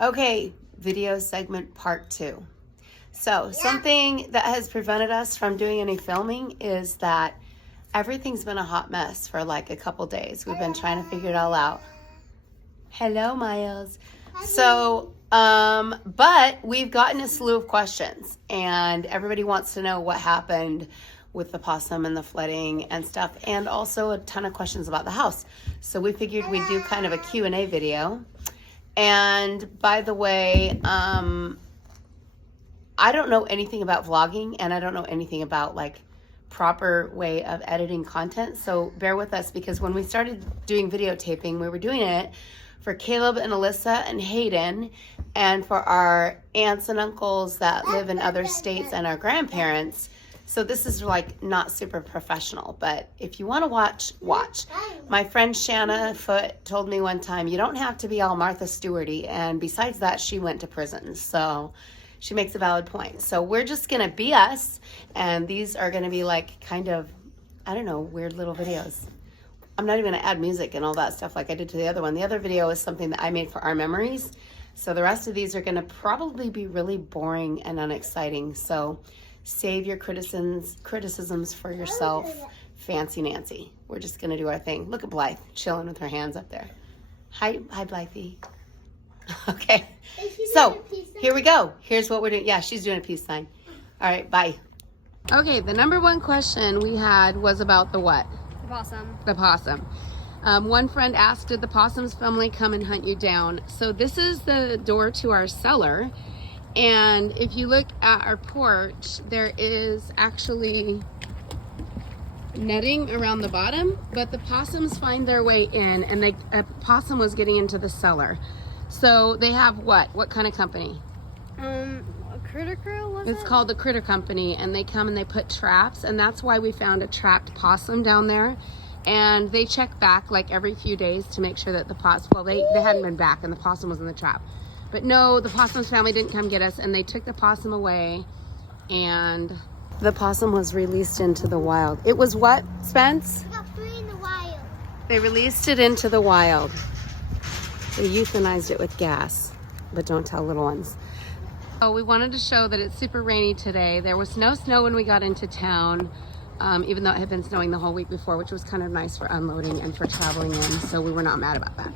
Okay, video segment part 2. So something that has prevented us from doing any filming is that everything's been a hot mess for like a couple days. We've been trying to figure it all out. Hello, Miles. So, but we've gotten a slew of questions and everybody wants to know what happened with the possum and the flooding and stuff, and also a ton of questions about the house. So we figured we'd do kind of a Q&A video. And by the way, I don't know anything about vlogging, and I don't know anything about like proper way of editing content. So bear with us, because when we started doing videotaping, we were doing it for Caleb and Alyssa and Hayden, and for our aunts and uncles that live in other states and our grandparents. So this is like not super professional, but if you want to watch, watch. My friend Shanna Foote told me one time, you don't have to be all Martha Stewart-y, and besides that, she went to prison. So she makes a valid point. So we're just going to be us, and these are going to be like kind of, I don't know, weird little videos. I'm not even going to add music and all that stuff like I did to the other one. The other video is something that I made for our memories. So the rest of these are going to probably be really boring and unexciting. So save your criticisms for yourself. Fancy Nancy. We're just going to do our thing. Look at Blythe chilling with her hands up there. Hi, Blythe. Okay. So here we go. Here's what we're doing. Yeah, she's doing a peace sign. All right, bye. Okay, the number one question we had was about the what? The possum. The possum. One friend asked, did the possum's family come and hunt you down? So this is the door to our cellar. And if you look at our porch, there is actually netting around the bottom, but the possums find their way in, and a possum was getting into the cellar. So they have what? What kind of company? A critter crew, was it? It's called the Critter Company, and they come and they put traps, and that's why we found a trapped possum down there. And they check back like every few days to make sure that the possum, well, they hadn't been back and the possum was in the trap. But no, the possum's family didn't come get us, and they took the possum away, and the possum was released into the wild. It was what, Spence? Got free in the wild. They released it into the wild. They euthanized it with gas, but don't tell little ones. So we wanted to show that it's super rainy today. There was no snow when we got into town, even though it had been snowing the whole week before, which was kind of nice for unloading and for traveling in, so we were not mad about that.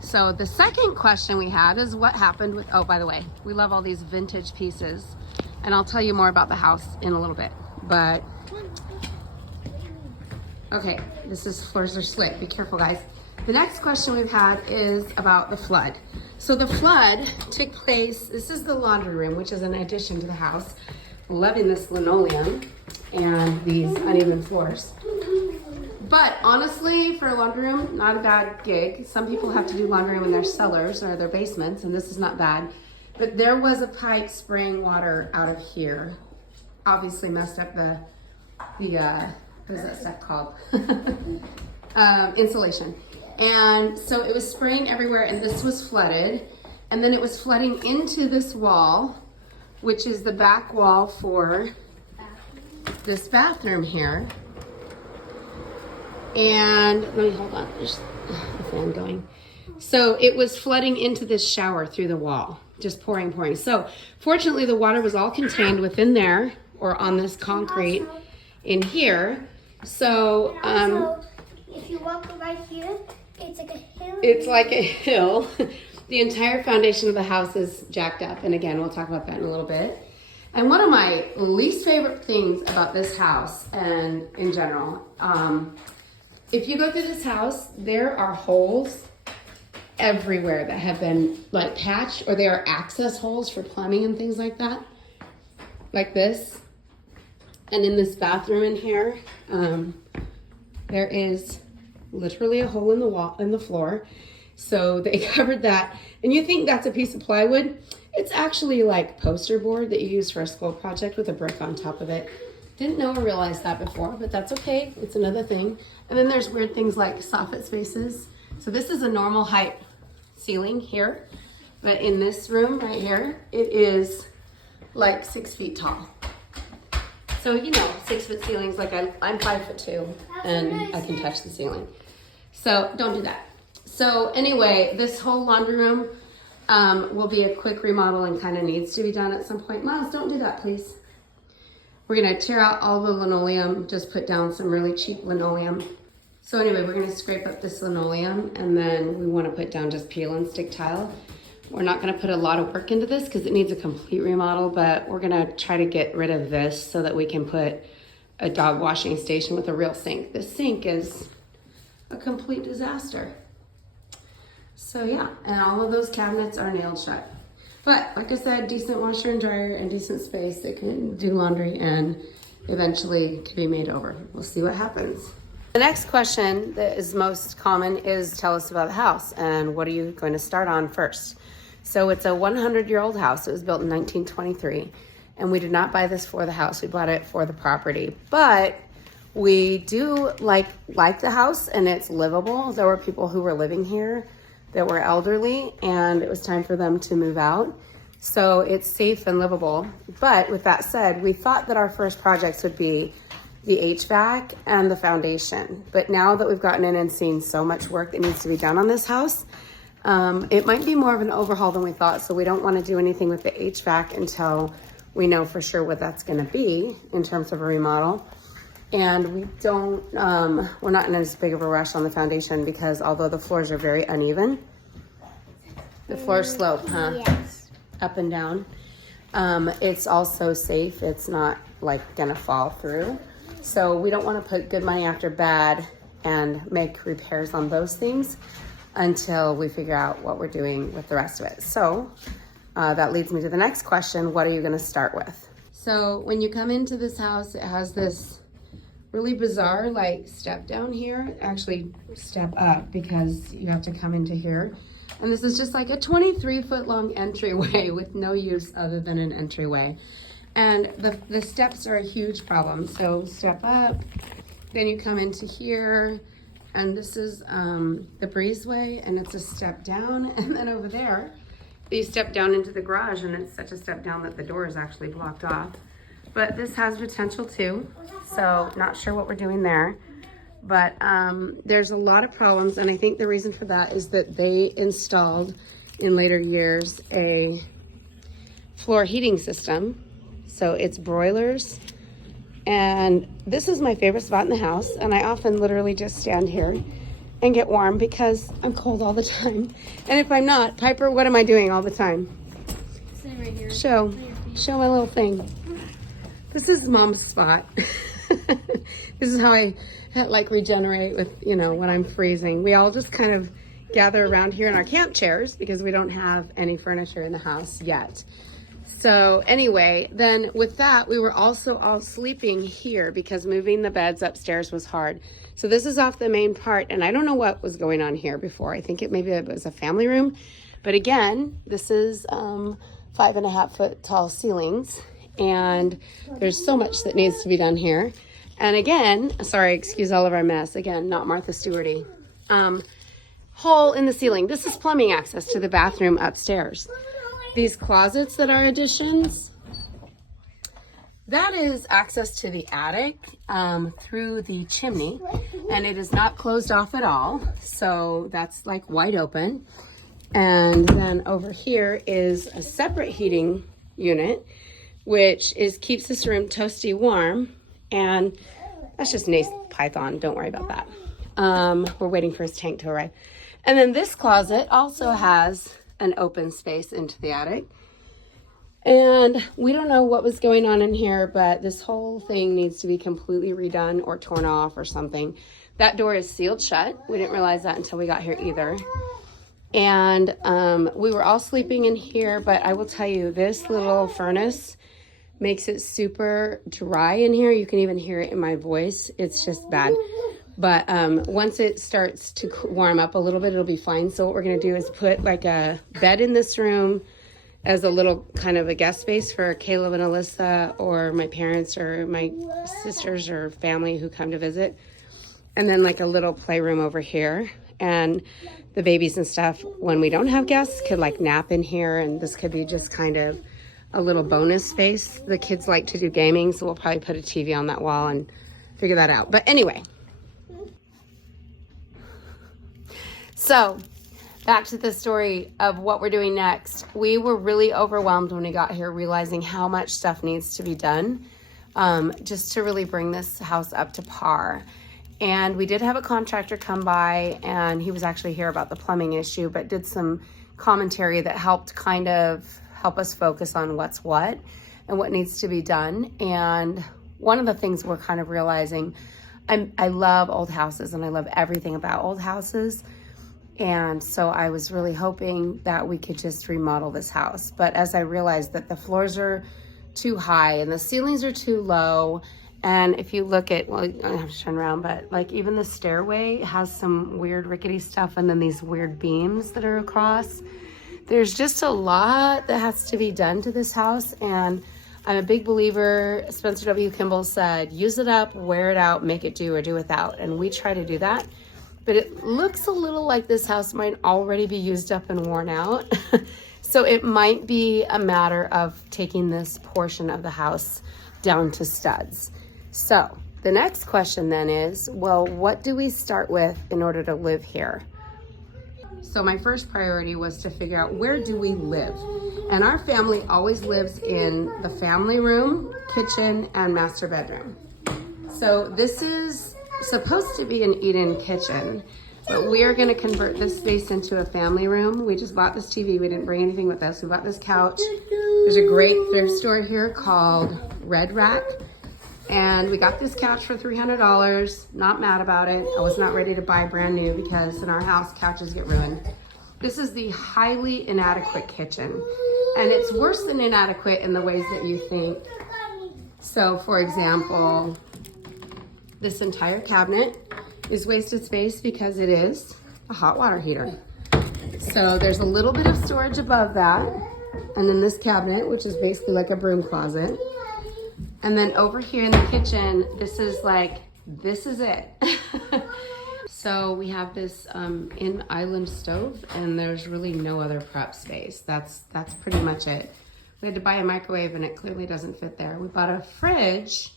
So the second question we had is what happened with, oh, by the way, we love all these vintage pieces, and I'll tell you more about the house in a little bit, but, okay, floors are slick, be careful guys. The next question we've had is about the flood. So the flood took place, this is the laundry room, which is an addition to the house. Loving this linoleum and these uneven floors. But honestly, for a laundry room, not a bad gig. Some people have to do laundry room in their cellars or their basements, and this is not bad. But there was a pipe spraying water out of here. Obviously messed up the what is that stuff called? Insulation. And so it was spraying everywhere, and this was flooded. And then it was flooding into this wall, which is the back wall for this bathroom here. And let me hold on, there's a fan going. So it was flooding into this shower through the wall, just pouring. So fortunately the water was all contained within there, or on this concrete in here. So if you walk right here, it's like a hill. It's like a hill. The entire foundation of the house is jacked up, and again, we'll talk about that in a little bit. And one of my least favorite things about this house, and in general, if you go through this house, there are holes everywhere that have been like patched, or there are access holes for plumbing and things like that, like this. And in this bathroom in here, there is literally a hole in the wall, in the floor. So they covered that. And you think that's a piece of plywood? It's actually like poster board that you use for a school project with a brick on top of it. Didn't know or realize that before, but that's okay. It's another thing. And then there's weird things like soffit spaces. So this is a normal height ceiling here, but in this room right here, it is like 6 feet tall. So, you know, 6 foot ceilings, like I'm 5'2" and I can touch the ceiling. So don't do that. So anyway, this whole laundry room will be a quick remodel and kind of needs to be done at some point. Miles, don't do that, please. We're gonna tear out all the linoleum, just put down some really cheap linoleum. So anyway, we're gonna scrape up this linoleum and then we wanna put down just peel and stick tile. We're not gonna put a lot of work into this because it needs a complete remodel, but we're gonna try to get rid of this so that we can put a dog washing station with a real sink. This sink is a complete disaster. So yeah, and all of those cabinets are nailed shut. But like I said, decent washer and dryer and decent space that can do laundry and eventually can be made over. We'll see what happens. The next question that is most common is tell us about the house and what are you going to start on first? So it's a 100-year-old house. It was built in 1923 and we did not buy this for the house. We bought it for the property, but we do like the house and it's livable. There were people who were living here that were elderly and it was time for them to move out. So it's safe and livable. But with that said, we thought that our first projects would be the HVAC and the foundation. But now that we've gotten in and seen so much work that needs to be done on this house, it might be more of an overhaul than we thought. So we don't want to do anything with the HVAC until we know for sure what that's going to be in terms of a remodel. And we don't, we're not in as big of a rush on the foundation because although the floors are very uneven, the floor slope, huh? Yes. Up and down. It's also safe. It's not like gonna fall through. So we don't want to put good money after bad and make repairs on those things until we figure out what we're doing with the rest of it. So that leads me to the next question. What are you gonna start with? So when you come into this house, it has this really bizarre like step down here, actually step up because you have to come into here. And this is just like a 23-foot long entryway with no use other than an entryway. And the steps are a huge problem. So step up, then you come into here, and this is the breezeway, and it's a step down. And then over there, you step down into the garage, and it's such a step down that the door is actually blocked off. But this has potential too, so not sure what we're doing there. But there's a lot of problems, and I think the reason for that is that they installed in later years a floor heating system. So it's broilers, and this is my favorite spot in the house, and I often literally just stand here and get warm because I'm cold all the time. And if I'm not, Piper, what am I doing all the time? Sitting right here. Show my little thing. This is Mom's spot. This is how I like regenerate with, you know, when I'm freezing. We all just kind of gather around here in our camp chairs because we don't have any furniture in the house yet. So anyway, then with that, we were also all sleeping here because moving the beds upstairs was hard. So this is off the main part, and I don't know what was going on here before. I think maybe it was a family room. But again, this is 5.5 foot tall ceilings, and there's so much that needs to be done here. And again, sorry, excuse all of our mess. Again, not Martha Stewarty. Hole in the ceiling. This is plumbing access to the bathroom upstairs. These closets that are additions, that is access to the attic through the chimney, and it is not closed off at all. So that's like wide open. And then over here is a separate heating unit, which keeps this room toasty warm. And that's just Nate's python. Don't worry about that. We're waiting for his tank to arrive. And then this closet also has an open space into the attic. And we don't know what was going on in here, but this whole thing needs to be completely redone or torn off or something. That door is sealed shut. We didn't realize that until we got here either. And we were all sleeping in here, but I will tell you, this little furnace makes it super dry in here. You can even hear it in my voice. It's just bad. But once it starts to warm up a little bit, it'll be fine. So what we're gonna do is put like a bed in this room as a little kind of a guest space for Caleb and Alyssa or my parents or my sisters or family who come to visit. And then like a little playroom over here. And the babies and stuff, when we don't have guests, could like nap in here. And this could be just kind of a little bonus space. The kids like to do gaming, so we'll probably put a TV on that wall and figure that out. But anyway. So back to the story of what we're doing next. We were really overwhelmed when we got here, realizing how much stuff needs to be done just to really bring this house up to par. And we did have a contractor come by, and he was actually here about the plumbing issue, but did some commentary that helped kind of help us focus on what's what and what needs to be done. And one of the things we're kind of realizing, I love old houses and I love everything about old houses. And so I was really hoping that we could just remodel this house. But as I realized that the floors are too high and the ceilings are too low, and if you look at, well, I don't have to turn around, but like even the stairway has some weird rickety stuff and then these weird beams that are across. There's just a lot that has to be done to this house, and I'm a big believer. Spencer W. Kimball said, use it up, wear it out, make it do or do without. And we try to do that. But it looks a little like this house might already be used up and worn out. So it might be a matter of taking this portion of the house down to studs. So the next question then is, well, what do we start with in order to live here? So my first priority was to figure out, where do we live? And our family always lives in the family room, kitchen, and master bedroom. So this is supposed to be an eat-in kitchen, but we are going to convert this space into a family room. We just bought this TV. We didn't bring anything with us. We bought this couch. There's a great thrift store here called Red Rack, and we got this couch for $300. Not mad about it. I was not ready to buy brand new because in our house, couches get ruined. This is the highly inadequate kitchen, and it's worse than inadequate in the ways that you think. So for example, this entire cabinet is wasted space because it is a hot water heater. So there's a little bit of storage above that. And then this cabinet, which is basically like a broom closet. And then over here in the kitchen, this is it. So we have this in-island stove, and there's really no other prep space. That's pretty much it. We had to buy a microwave and it clearly doesn't fit there. We bought a fridge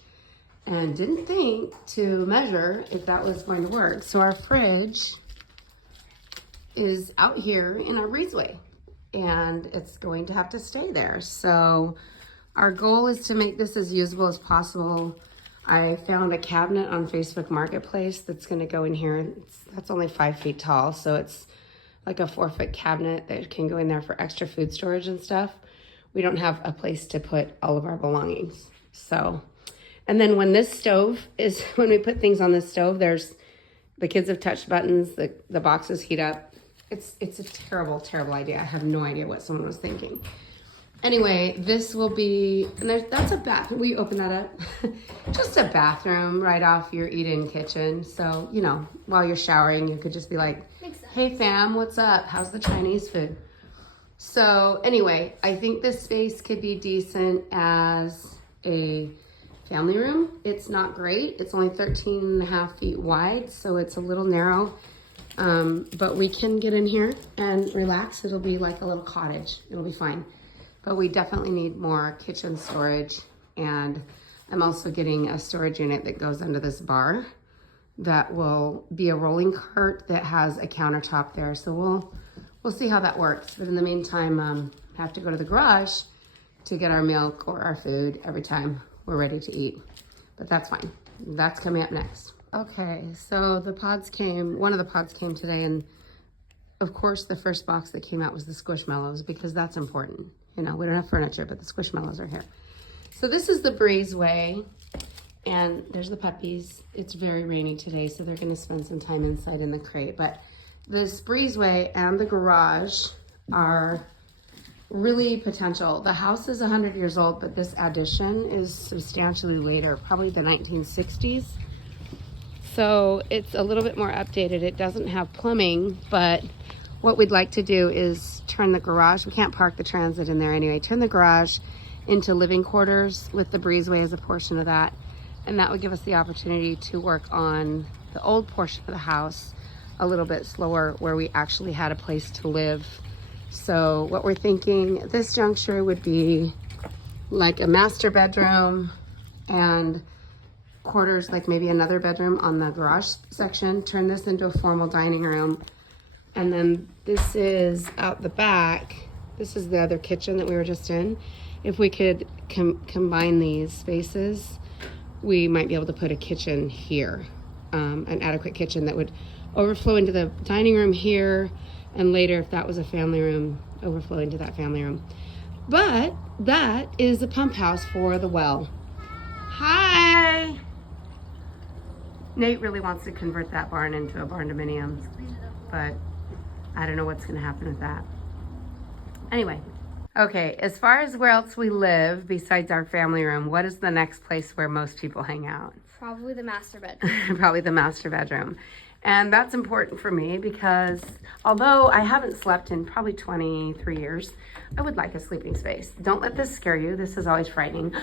and didn't think to measure if that was going to work. So our fridge is out here in our breezeway, and it's going to have to stay there. So our goal is to make this as usable as possible. I found a cabinet on Facebook Marketplace that's gonna go in here. That's only 5 feet tall, so it's like a 4-foot cabinet that can go in there for extra food storage and stuff. We don't have a place to put all of our belongings. So, and then when this stove is, when we put things on this stove, the kids have touched buttons, the boxes heat up. It's a terrible, terrible idea. I have no idea what someone was thinking. Anyway, this will be, and that's a bath. Will you open that up? Just a bathroom right off your eat-in kitchen. So, you know, while you're showering, you could just be like, hey fam, what's up? How's the Chinese food? So anyway, I think this space could be decent as a family room. It's not great. It's only 13.5 feet wide, so it's a little narrow. But we can get in here and relax. It'll be like a little cottage. It'll be fine. But we definitely need more kitchen storage. And I'm also getting a storage unit that goes under this bar that will be a rolling cart that has a countertop there. So we'll see how that works. But in the meantime, I have to go to the garage to get our milk or our food every time we're ready to eat. But that's fine. That's coming up next. Okay, so one of the pods came today, and of course the first box that came out was the Squishmallows, because that's important. You know, we don't have furniture, but the Squishmallows are here. So this is the breezeway, and there's the puppies. It's very rainy today, so they're gonna spend some time inside in the crate. But this breezeway and the garage are really potential. The house is 100 years old, but this addition is substantially later, probably the 1960s. So it's a little bit more updated. It doesn't have plumbing, but what we'd like to do is turn the garage, we can't park the Transit in there anyway, turn the garage into living quarters with the breezeway as a portion of that. And that would give us the opportunity to work on the old portion of the house a little bit slower, where we actually had a place to live. So what we're thinking at this juncture would be like a master bedroom and quarters, like maybe another bedroom on the garage section, turn this into a formal dining room, And then this is out the back. This is the other kitchen that we were just in. If we could combine these spaces, we might be able to put a kitchen here, an adequate kitchen that would overflow into the dining room here, and later, if that was a family room, overflow into that family room. But that is a pump house for the well. Hi! Nate really wants to convert that barn into a barn dominium, but I don't know what's gonna happen with that. Anyway, okay, as far as where else we live besides our family room, what is the next place where most people hang out? Probably the master bedroom. Probably the master bedroom. And that's important for me because although I haven't slept in probably 23 years, I would like a sleeping space. Don't let this scare you. This is always frightening.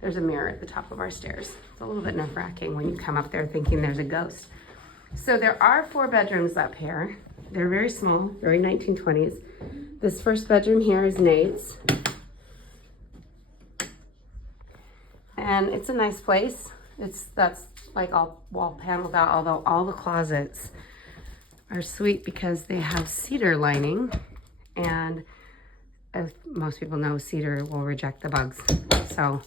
There's a mirror at the top of our stairs. It's a little bit nerve-wracking when you come up there thinking there's a ghost. So there are 4 bedrooms up here. They're very small, very 1920s. This first bedroom here is Nate's. And it's a nice place. That's like all wall paneled out, although all the closets are sweet because they have cedar lining, and as most people know, cedar will reject the bugs, so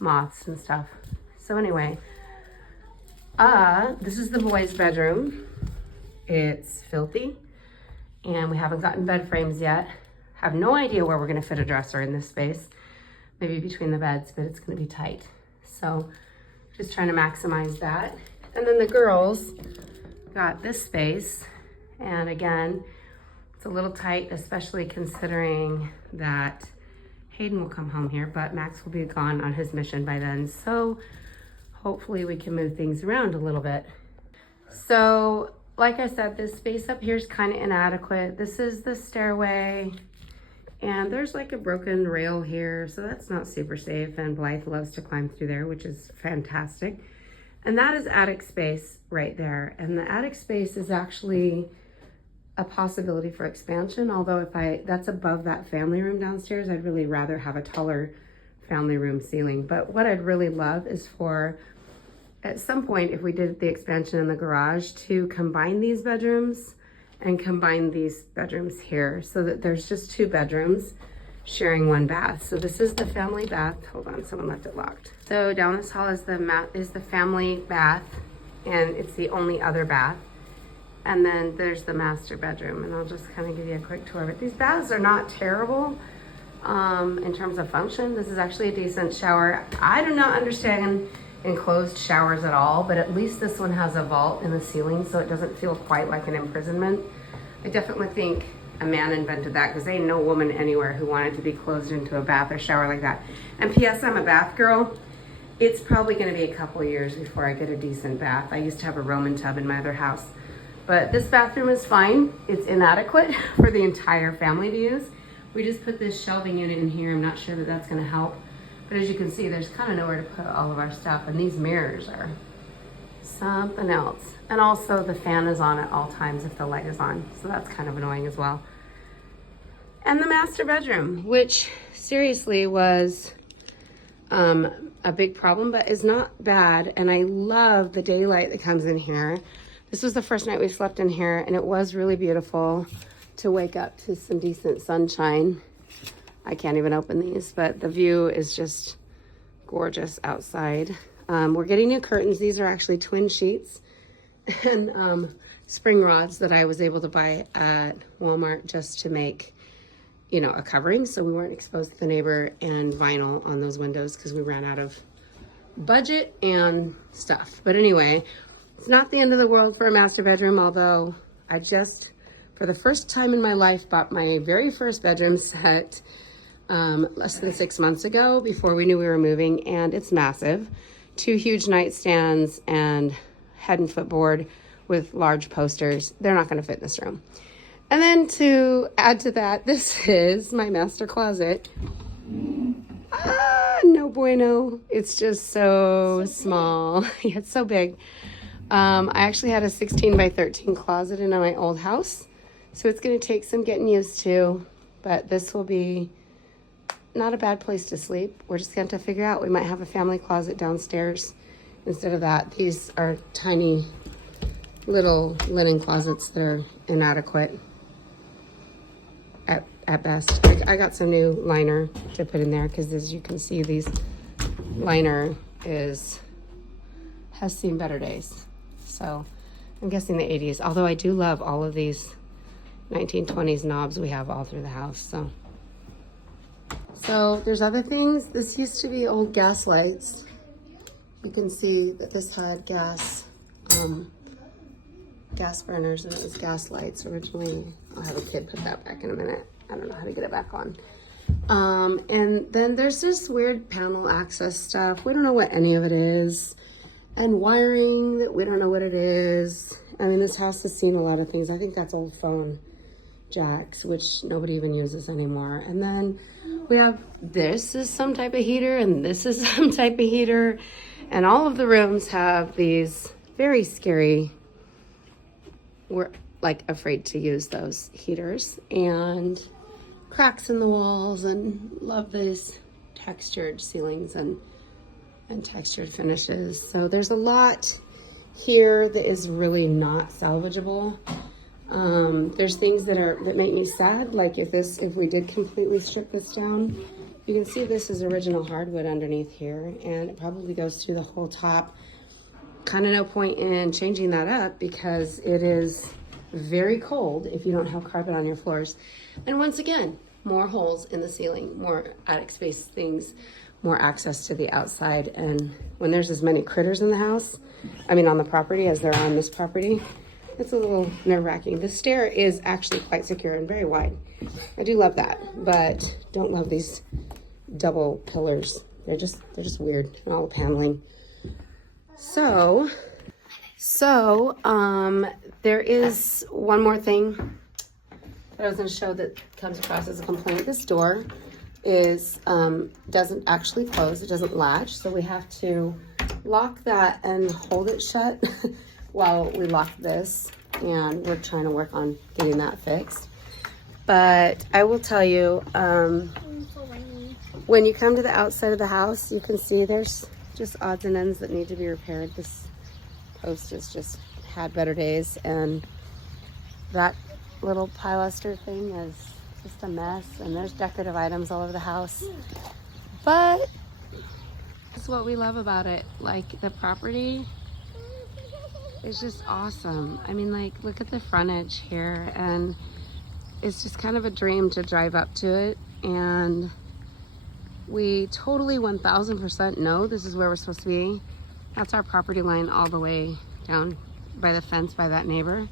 moths and stuff. So anyway, this is the boys' bedroom. It's filthy, and we haven't gotten bed frames yet. Have no idea where we're gonna fit a dresser in this space. Maybe between the beds, but it's gonna be tight. So just trying to maximize that. And then the girls got this space. And again, it's a little tight, especially considering that Hayden will come home here, but Max will be gone on his mission by then. So hopefully we can move things around a little bit. So like I said, this space up here is kind of inadequate. This is the stairway. And there's like a broken rail here, so that's not super safe. And Blythe loves to climb through there, which is fantastic. And that is attic space right there. And the attic space is actually a possibility for expansion. Although that's above that family room downstairs, I'd really rather have a taller family room ceiling. But what I'd really love is for, at some point, if we did the expansion in the garage, to combine these bedrooms and combine these bedrooms here so that there's just 2 bedrooms sharing 1 bath. So this is the family bath. Hold on, someone left it locked. So down this hall is the family bath, and it's the only other bath. And then there's the master bedroom, and I'll just kind of give you a quick tour. But these baths are not terrible in terms of function. This is actually a decent shower. I do not understand enclosed showers at all, but at least this one has a vault in the ceiling, so it doesn't feel quite like an imprisonment. I definitely think a man invented that, because ain't no woman anywhere who wanted to be closed into a bath or shower like that. And P.S. I'm a bath girl. It's probably going to be a couple years before I get a decent bath. I used to have a Roman tub in my other house, but this bathroom is fine. It's inadequate for the entire family to use. We just put this shelving unit in here. I'm not sure that that's going to help. But as you can see, there's kind of nowhere to put all of our stuff. And these mirrors are something else. And also the fan is on at all times if the light is on. So that's kind of annoying as well. And the master bedroom, which seriously was a big problem, but is not bad. And I love the daylight that comes in here. This was the first night we slept in here, and it was really beautiful to wake up to some decent sunshine. I can't even open these, but the view is just gorgeous outside. We're getting new curtains. These are actually twin sheets and spring rods that I was able to buy at Walmart just to make, a covering, so we weren't exposed to the neighbor, and vinyl on those windows because we ran out of budget and stuff. But anyway, it's not the end of the world for a master bedroom, although I just, for the first time in my life, bought my very first bedroom set less than 6 months ago before we knew we were moving, and it's massive. 2 huge nightstands and head and footboard with large posters. They're not going to fit in this room. And then to add to that, this is my master closet. No bueno. It's just so small. Yeah, it's so big. I actually had a 16 by 13 closet in my old house, so it's going to take some getting used to, but this will be not a bad place to sleep. We're just going to figure out. We might have a family closet downstairs instead of that. These are tiny little linen closets that are inadequate. at best. Like, I got some new liner to put in there because, as you can see, these liner has seen better days. So I'm guessing the 80s, although I do love all of these 1920s knobs we have all through the house. So there's other things. This used to be old gas lights. You can see that this had gas burners, and it was gas lights originally. I'll have a kid put that back in a minute. I don't know how to get it back on. And then there's this weird panel access stuff. We don't know what any of it is. And wiring that we don't know what it is. I mean, this house has seen a lot of things. I think that's old phone jacks, which nobody even uses anymore. And then we have, this is some type of heater, and this is some type of heater. And all of the rooms have these very scary, we're like afraid to use those heaters, and cracks in the walls, and love these textured ceilings and textured finishes. So there's a lot here that is really not salvageable. There's things that make me sad, like if we did completely strip this down, you can see this is original hardwood underneath here, and it probably goes through the whole top. Kind of no point in changing that up because it is very cold if you don't have carpet on your floors. And once again, more holes in the ceiling, more attic space things, more access to the outside. And when there's as many critters in the house, I mean on the property, as there are on this property, it's a little nerve-wracking. The stair is actually quite secure and very wide. I do love that, but don't love these double pillars. They're just weird, and all the paneling. So there is one more thing that I was going to show that comes across as a complaint. This door is doesn't actually close. It doesn't latch, so we have to lock that and hold it shut while we lock this, and we're trying to work on getting that fixed. But I will tell you, when you come to the outside of the house, you can see there's just odds and ends that need to be repaired. This post has just had better days, and that little pilaster thing is just a mess, and there's decorative items all over the house. But that's what we love about it. Like, the property is just awesome. I mean, like, look at the frontage here, and it's just kind of a dream to drive up to it. And we totally 1000% know this is where we're supposed to be. That's our property line all the way down by the fence by that neighbor,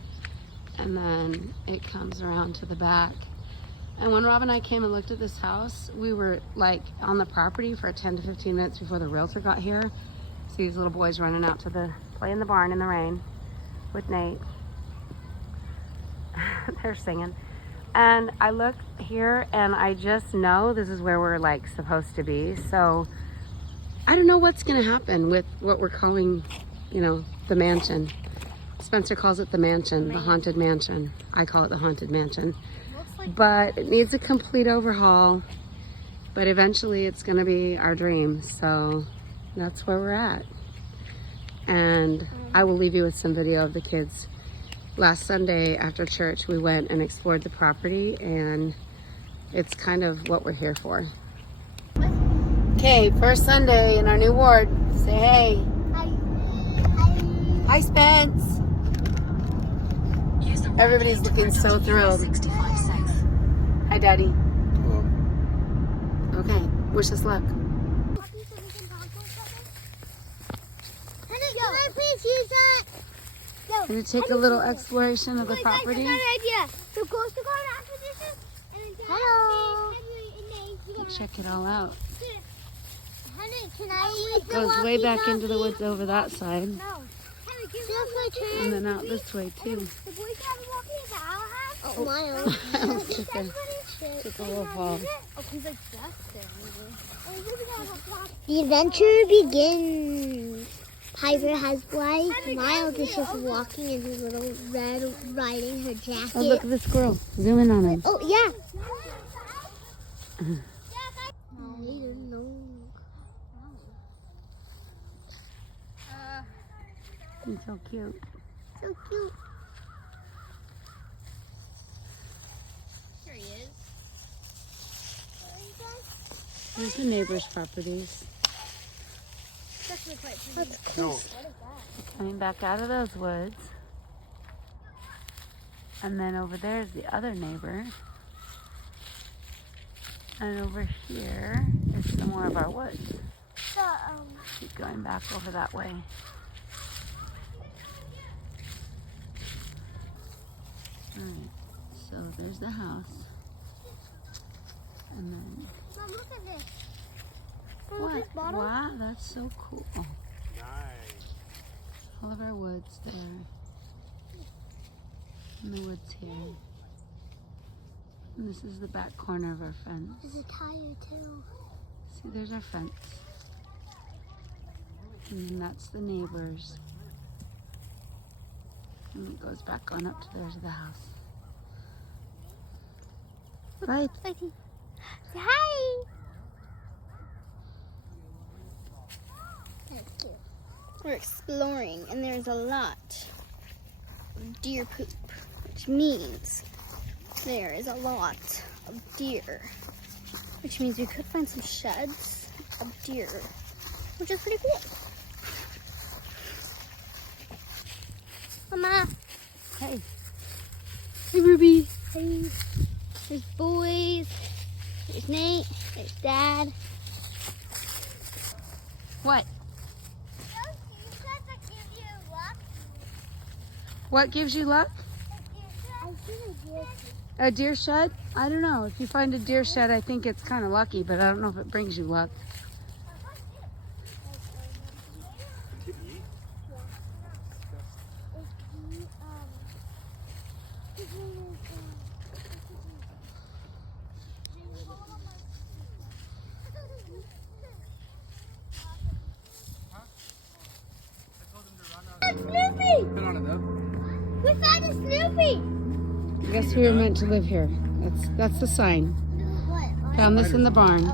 and then it comes around to the back. And when Rob and I came and looked at this house, we were like on the property for 10 to 15 minutes before the realtor got here. See these little boys running out to play in the barn in the rain with Nate. They're singing. And I look here and I just know this is where we're like supposed to be. So I don't know what's gonna happen with what we're calling, the mansion. Spencer calls it the mansion, the haunted mansion. I call it the haunted mansion. But it needs a complete overhaul. But eventually it's gonna be our dream. So that's where we're at. And I will leave you with some video of the kids. Last Sunday after church, we went and explored the property, and it's kind of what we're here for. Okay, first Sunday in our new ward. Say hey. Hi. Hi, Spence. Everybody's looking so thrilled. Hi, Daddy. Hello. Okay, wish us luck. Can I please use that? Gonna take a little exploration of the property. I got an idea. So goes to guard after this. Hello. Check it all out. Honey, can I use the Goes way back into the walkie-talkie? woods over that side, No. Honey, give me my turn. and then out this way too. The boys have a walkie that I'll have. Oh, my own. Took a little fall. Oh, he's like Justin. The adventure begins. Piper has white. Miles is just walking in his little red riding her jacket. Oh, look at the squirrel. Zoom in on him. Oh, yeah. He's so cute. So cute. Here he is. There's the neighbors' properties. That's cool. Coming back out of those woods. And then over there is the other neighbor. And over here is some more of our woods. Keep going back over that way. Alright, so there's the house. And then... Mom, look at this. What? Wow, that's so cool. Nice. All of our woods there. And the woods here. And this is the back corner of our fence. There's a tire too. See, there's our fence. And then that's the neighbors. And it goes back on up to there's the house. Right. Hi. That's cute. We're exploring, and there's a lot of deer poop, which means there is a lot of deer, which means we could find some sheds of deer, which is pretty cool. Mama. Hey. Hey, Ruby. Hey. There's boys. There's Nate. There's Dad. What? What gives you luck? A deer shed? I don't know. If you find a deer shed, I think it's kind of lucky, but I don't know if it brings you luck. Snoopy! Put on it though. We found a Snoopy! I guess we were meant to live here. That's the sign. What? Found this in the barn.